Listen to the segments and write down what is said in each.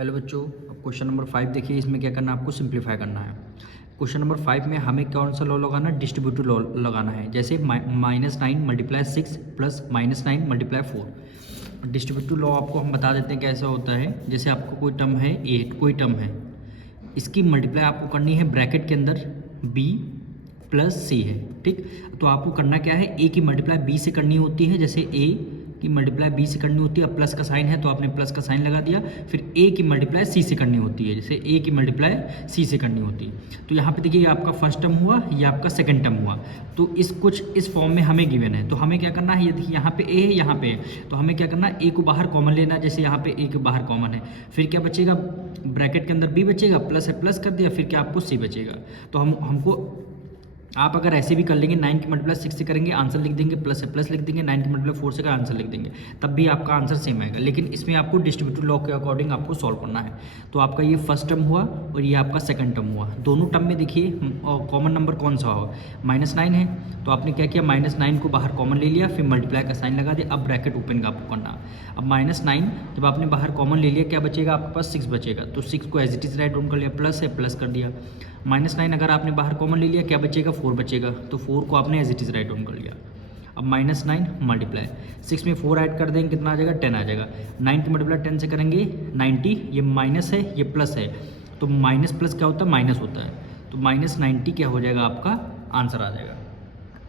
Hello बच्चों, अब question number 5 देखिए। इसमें क्या करना है, आपको सिंप्लीफाई करना है। क्वेश्चन नंबर 5 में हमें कौन सा लॉ लगाना है, डिस्ट्रीब्यूटिव लॉ लगाना है। जैसे -9 multiply 6 plus -9 multiply 4। Distributive law आपको हम बता देते हैं कैसा होता है। जैसे आपको कोई टर्म है ए, कोई टर्म है, इसकी मल्टीप्लाई आपको करनी है ब्रैकेट के अंदर b प्लस सी है, ठीक। तो आपको करना क्या है, ए की मल्टीप्लाई बी से करनी होती है। जैसे ए की मल्टीप्लाई बी से करनी होती है, अब प्लस का साइन है तो आपने प्लस का साइन लगा दिया। फिर ए की मल्टीप्लाई सी से करनी होती है, जैसे ए की मल्टीप्लाई सी से करनी होती है। तो यहाँ पे देखिए, ये आपका फर्स्ट टर्म हुआ, ये आपका सेकंड टर्म हुआ। तो इस फॉर्म में हमें गिवन है, तो हमें क्या करना है, ये देखिए यहाँ पे ए है, यहाँ पे है, तो हमें क्या करना है, ए को बाहर कॉमन लेना है। जैसे यहाँ पे ए के बाहर कॉमन है, फिर क्या बचेगा, ब्रैकेट के अंदर बी बचेगा, प्लस है प्लस कर दिया, फिर क्या आपको सी बचेगा। तो हमको आप अगर ऐसे भी कर लेंगे, 9 की मल्टीप्लाई 6 से करेंगे, आंसर लिख देंगे, प्लस है प्लस लिख देंगे, 9 की मल्टीप्लाई 4 से का आंसर लिख देंगे, तब भी आपका आंसर सेम आएगा। लेकिन इसमें आपको डिस्ट्रीब्यूटिव लॉ के अकॉर्डिंग आपको सॉल्व करना है। तो आपका ये फर्स्ट टर्म हुआ और ये आपका सेकंड टर्म हुआ। दोनों टर्म में देखिए कॉमन नंबर कौन सा होगा, -9 है, तो आपने क्या किया, -9 को बाहर कॉमन ले लिया, फिर मल्टीप्लाई का साइन लगा दिया। अब ब्रैकेट ओपन का आपको करना। अब -9 जब आपने बाहर कॉमन ले लिया, क्या बचेगा आपके पास, 6 बचेगा। तो 6 को as it is write down कर लिया, प्लस है प्लस कर दिया। -9 अगर आपने बाहर कॉमन ले लिया, क्या बचेगा, 4 बचेगा। तो 4 को आपने as it is write down कर लिया। अब -9 मल्टीप्लाई 6 में 4 ऐड कर देंगे, कितना आ जाएगा, 10 आ जाएगा। 9 की मल्टीप्लाई 10 से करेंगे 90, ये माइनस है ये प्लस है, तो माइनस प्लस क्या होता है, माइनस होता है। तो -90 क्या हो जाएगा, आपका आंसर आ जाएगा।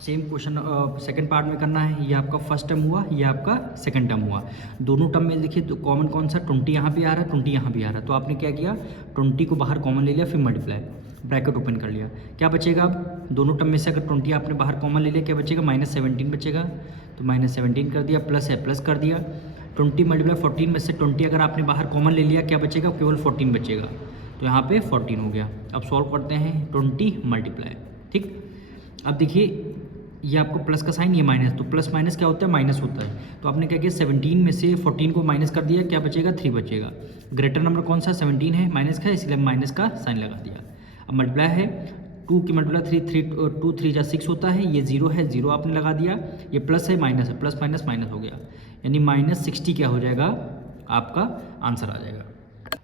सेम क्वेश्चन सेकंड पार्ट में करना है। ये आपका फर्स्ट टर्म हुआ, ये आपका सेकंड टर्म हुआ। दोनों टर्म में देखिए तो कॉमन कौन सा, 20 यहाँ पे आ रहा है, 20 यहाँ भी आ रहा है। तो आपने क्या किया, 20 को बाहर कॉमन ले लिया, फिर मल्टीप्लाई, ब्रैकेट ओपन कर लिया। क्या बचेगा, अब दोनों टर्म में से अगर 20 आपने बाहर कॉमन ले लिया, क्या बचेगा, -17 बचेगा। तो -17 कर दिया, प्लस है प्लस कर दिया। 20 मल्टीप्लाई 14 में से 20 अगर आपने बाहर कॉमन ले लिया, क्या बचेगा, केवल 14 बचेगा। तो यहाँ पे 14 हो गया। अब सॉल्व करते हैं, 20 मल्टीप्लाई, ठीक। अब देखिए, ये आपको प्लस का साइन, ये माइनस, तो प्लस माइनस क्या होता है, माइनस होता है। तो आपने क्या किया, 17 में से 14 को माइनस कर दिया, क्या बचेगा, 3 बचेगा। ग्रेटर नंबर कौन सा, 17 है, माइनस का, इसलिए माइनस का साइन लगा दिया। अब मल्टीप्लाई है, 2 की मल्टीप्लाई 2 3 जा 6 होता है, ये 0 है, 0 आपने लगा दिया। ये प्लस है, माइनस है, प्लस माइनस माइनस हो गया, यानी -60 क्या हो जाएगा, आपका आंसर आ जाएगा।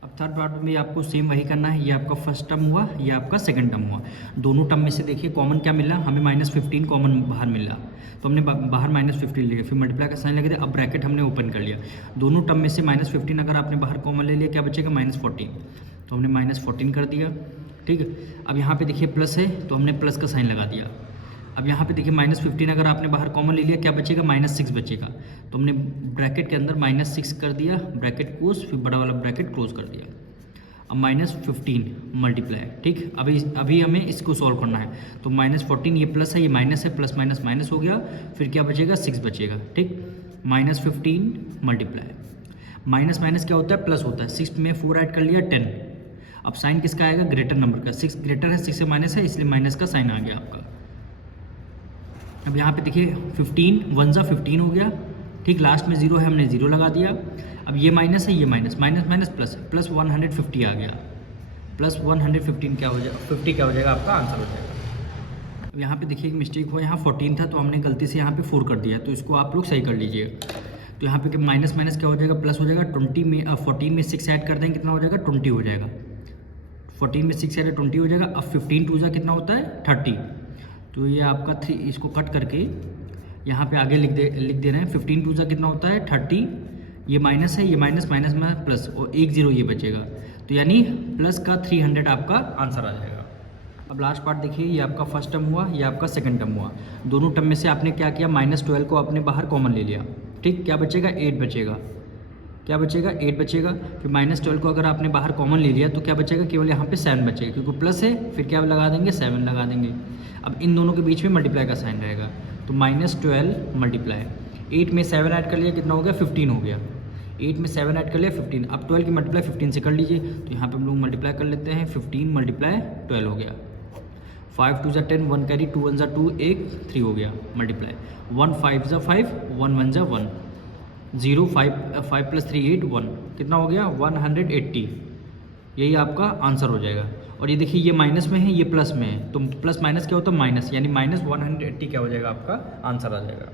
अब थर्ड पार्ट में आपको सेम वही करना है। ये आपका फर्स्ट टर्म हुआ, ये आपका सेकंड टर्म हुआ। दोनों टर्म में से देखिए कॉमन क्या मिला, हमें -15 कॉमन बाहर मिला, तो हमने बाहर -15 लिया, फिर मल्टीप्लाई का साइन लगा दिया। अब ब्रैकेट हमने ओपन कर लिया। दोनों टर्म में से -15 अगर आपने बाहर कॉमन ले लिया, क्या बचेगा, -14, तो हमने -14 कर दिया, ठीक है। अब यहाँ पे देखिए प्लस है, तो हमने प्लस का साइन लगा दिया। अब यहाँ पे देखिए -15 अगर आपने बाहर कॉमन ले लिया, क्या बचेगा, -6 बचेगा। तो हमने ब्रैकेट के अंदर -6 कर दिया, ब्रैकेट क्लोज, फिर बड़ा वाला ब्रैकेट क्लोज कर दिया। अब -15 मल्टीप्लाई, ठीक। अभी हमें इसको सॉल्व करना है। तो -14 ये प्लस है, ये माइनस है, प्लस माइनस माइनस हो गया, फिर क्या बचेगा, 6 बचेगा, ठीक। -15 मल्टीप्लाई, माइनस माइनस क्या होता है, प्लस होता है। 6 में 4 ऐड कर लिया, 10। अब साइन किसका आएगा, ग्रेटर नंबर का। 6 ग्रेटर है, 6 से माइनस है, इसलिए माइनस का साइन आ गया आपका। अब यहाँ पे देखिए 15 1 जा 15 हो गया, ठीक। लास्ट में 0 है, हमने 0 लगा दिया। अब ये माइनस है, ये माइनस, माइनस माइनस प्लस है, प्लस 150 आ गया, प्लस 115 क्या हो जाएगा, 50 क्या हो जाएगा, आपका आंसर हो जाएगा। अब यहाँ पे देखिए एक मिस्टेक हुआ, यहाँ 14 था, तो हमने गलती से यहाँ पे 4 कर दिया, तो इसको आप लोग सही कर लीजिएगा। तो यहाँ पे माइनस माइनस क्या हो जाएगा, प्लस हो जाएगा। 14 में 6 ऐड कर देंगे, कितना हो जाएगा, 20 हो जाएगा। 14 में 6 ऐड 20 हो जाएगा। अब 15 2 जा कितना होता है, 30। तो ये आपका 3, इसको कट करके यहाँ पे आगे लिख दे रहे हैं। 15 2 जा कितना होता है, 30। ये माइनस है, ये माइनस माइनस में प्लस, और 1 0 ये बचेगा, तो यानी प्लस का 300 आपका आंसर आ जाएगा। अब लास्ट पार्ट देखिए, ये आपका फर्स्ट टर्म हुआ, ये आपका सेकंड टर्म हुआ। दोनों टर्म में से आपने क्या किया, -12 को आपने बाहर कॉमन ले लिया, ठीक। क्या बचेगा, 8 बचेगा, क्या बचेगा, 8 बचेगा। फिर -12 को अगर आपने बाहर कॉमन ले लिया, तो क्या बचेगा, केवल यहाँ पे 7 बचेगा, क्योंकि प्लस है, फिर क्या लगा देंगे, 7 लगा देंगे। अब इन दोनों के बीच में मल्टीप्लाई का साइन रहेगा, तो -12 मल्टीप्लाई 8 में 7 ऐड कर लिया, कितना हो गया, 15 हो गया। 8 में 7 ऐड कर लिया, 15। अब 12 की मल्टीप्लाई 15 से कर लीजिए, तो यहाँ पे हम लोग मल्टीप्लाई कर लेते हैं। 15 मल्टीप्लाई 12 हो गया, 5 2 जा 10, 1 कैरी, 2 1 जा 2, 1 3 हो गया मल्टीप्लाई। 1 5 जा 5, 1 1 जा 1, 0 5 प्लस 3 8 1, कितना हो गया, 180। यही आपका आंसर हो जाएगा। और ये देखिए, ये माइनस में है, ये प्लस में है, तो प्लस माइनस क्या होता है, माइनस, यानी -180 क्या हो जाएगा, आपका आंसर आ जाएगा।